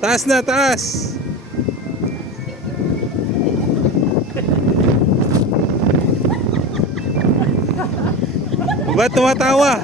Taas na, taas. Ba't tumatawa?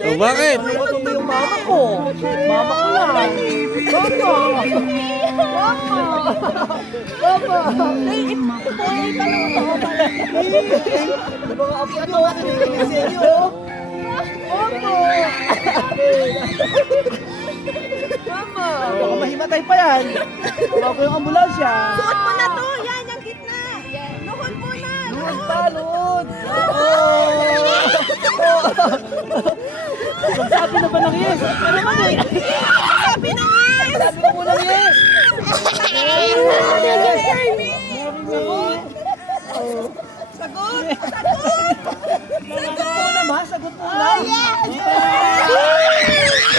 Oh, bakit? Ito yung mama ko. Mama ko lang. Baka mahimatay pa yan. Baka ko yung ambulansya. Suot mo na to! Yan, yung gitna! Luhod mo na! Luhod talod. Sabi na ba ng yes? Ano naman eh? Sabi na nga! Sabi na mo ng yes. Sagot! Sagot mo na ma, sagot mo na.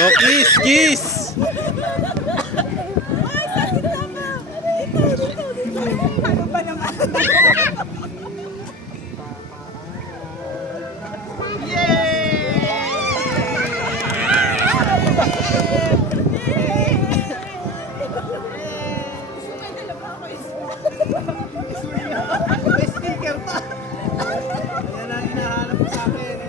Oh, kiss, kiss. Ay, sa gitna ka! Dito! Ano ba naman? May sticker pa. Yan ang hinahanap ko sa akin.